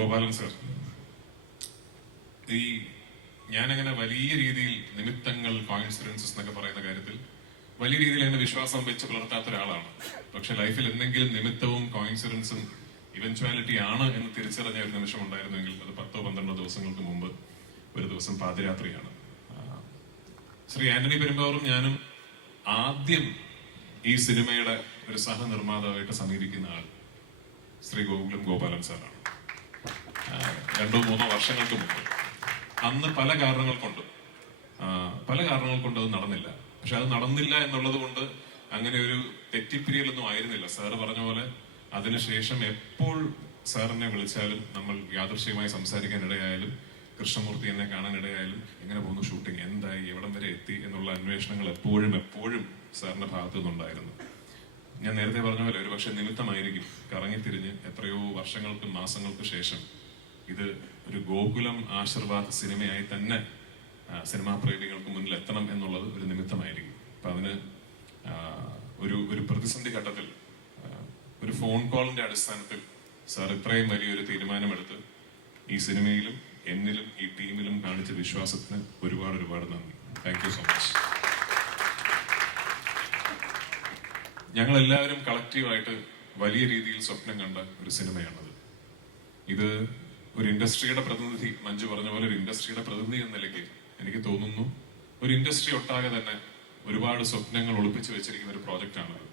Gopalan sir, ഈ ഞാനങ്ങനെ വലിയ രീതിയിൽ നിമിത്തങ്ങൾ, കോയിൻസിഡൻസസ് എന്നൊക്കെ പറയുന്ന കാര്യത്തിൽ വലിയ രീതിയിൽ അങ്ങനെ വിശ്വാസം വെച്ച് പുലർത്താത്ത ഒരാളാണ്. പക്ഷെ ലൈഫിൽ എന്തെങ്കിലും നിമിത്തവും കോയിൻസിഡൻസും ഇവൻച്വാലിറ്റി ആണ് എന്ന് തിരിച്ചറിഞ്ഞ ഒരു നിമിഷം ഉണ്ടായിരുന്നെങ്കിൽ അത് 10-12 ദിവസങ്ങൾക്ക് മുമ്പ് ഒരു ദിവസം പാതിരാത്രിയാണ്. ശ്രീ ആന്റണി പെരുമ്പാവൂറും ഞാനും ആദ്യം ഈ സിനിമയുടെ ഒരു സഹനിർമ്മാതാവായിട്ട് സമീപിക്കുന്ന ആൾ ശ്രീ ഗോപാലൻ സാറാണ്. 2-3 വർഷങ്ങൾക്ക് മുമ്പ്. അന്ന് പല കാരണങ്ങൾ കൊണ്ടും അത് നടന്നില്ല. പക്ഷെ അത് നടന്നില്ല എന്നുള്ളത് കൊണ്ട് അങ്ങനെ ഒരു തെറ്റിപ്പിരിയലൊന്നും ആയിരുന്നില്ല. സാറ് പറഞ്ഞ പോലെ അതിനുശേഷം എപ്പോൾ സാറിനെ വിളിച്ചാലും, നമ്മൾ യാദൃശ്ചികമായി സംസാരിക്കാൻ ഇടയായാലും, കൃഷ്ണമൂർത്തി എന്നെ കാണാനിടയായാലും, എങ്ങനെ പോകുന്നു ഷൂട്ടിംഗ്, എന്തായി, എവിടം വരെ എത്തി എന്നുള്ള അന്വേഷണങ്ങൾ എപ്പോഴും സാറിന്റെ ഭാഗത്തു നിന്നുണ്ടായിരുന്നു. ഞാൻ നേരത്തെ പറഞ്ഞ പോലെ ഒരു പക്ഷെ നിമിത്തമായിരിക്കും കറങ്ങിത്തിരിഞ്ഞ് എത്രയോ വർഷങ്ങൾക്ക് മാസങ്ങൾക്ക് ശേഷം ഇത് ഒരു ഗോകുലം ആശീർവാദ് സിനിമയായി തന്നെ സിനിമാ പ്രേമികൾക്ക് മുന്നിൽ എത്തണം എന്നുള്ളത് ഒരു നിമിത്തമായിരിക്കും. അപ്പൊ അതിന് ഒരു പ്രതിസന്ധി ഘട്ടത്തിൽ ഒരു ഫോൺ കോളിന്റെ അടിസ്ഥാനത്തിൽ സാർ ഇത്രയും വലിയൊരു തീരുമാനമെടുത്ത് ഈ സിനിമയിലും എന്നിലും ഈ ടീമിലും കാണിച്ച വിശ്വാസത്തിന് ഒരുപാട് നന്ദി. Thank you so much. ഞങ്ങൾ എല്ലാവരും കളക്റ്റീവായിട്ട് വലിയ രീതിയിൽ സ്വപ്നം കണ്ട ഒരു സിനിമയാണത്. ഇത് ഒരു ഇൻഡസ്ട്രിയുടെ പ്രതിനിധി, മഞ്ജു പറഞ്ഞ പോലെ ഒരു ഇൻഡസ്ട്രിയുടെ പ്രതിനിധി എന്ന നിലയ്ക്ക് എനിക്ക് തോന്നുന്നു ഒരു ഇൻഡസ്ട്രി ഒട്ടാകെ തന്നെ ഒരുപാട് സ്വപ്നങ്ങൾ ഒളിപ്പിച്ചു വെച്ചിരിക്കുന്ന ഒരു പ്രോജക്റ്റാണത്.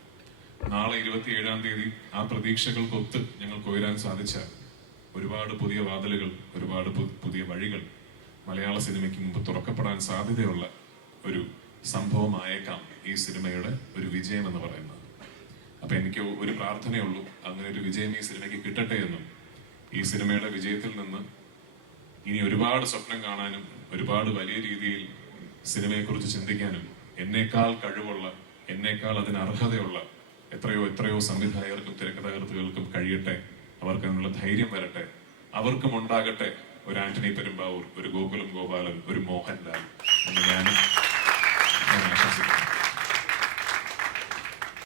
നാളെ 27-ാം തീയതി ആ പ്രതീക്ഷകൾക്കൊത്ത് ഞങ്ങൾക്ക് ഉയരാൻ സാധിച്ച ഒരുപാട് പുതിയ വാതിലുകൾ, ഒരുപാട് പുതിയ വഴികൾ മലയാള സിനിമയ്ക്ക് മുമ്പ് തുറക്കപ്പെടാൻ സാധ്യതയുള്ള ഒരു സംഭവമായേക്കാം ഈ സിനിമയുടെ ഒരു വിജയം എന്ന് പറയുന്നത്. അപ്പൊ എനിക്ക് ഒരു പ്രാർത്ഥനയുള്ളൂ, അങ്ങനെ ഒരു വിജയം ഈ സിനിമയ്ക്ക് കിട്ടട്ടെ എന്നും ഈ സിനിമയുടെ വിജയത്തിൽ നിന്ന് ഇനി ഒരുപാട് സ്വപ്നം കാണാനും ഒരുപാട് വലിയ രീതിയിൽ സിനിമയെക്കുറിച്ച് ചിന്തിക്കാനും എന്നേക്കാൾ കഴിവുള്ള, എന്നേക്കാൾ അതിന് അർഹതയുള്ള എത്രയോ സംവിധായകർക്കും തിരക്കഥാകൃത്തുകൾക്കും കഴിയട്ടെ. അവർക്ക് അതിനുള്ള ധൈര്യം വരട്ടെ. അവർക്കും ഉണ്ടാകട്ടെ ഒരു ആന്റണി പെരുമ്പാവൂർ, ഒരു ഗോകുലം ഗോപാലൻ, ഒരു മോഹൻലാൽ എന്ന് ഞാനും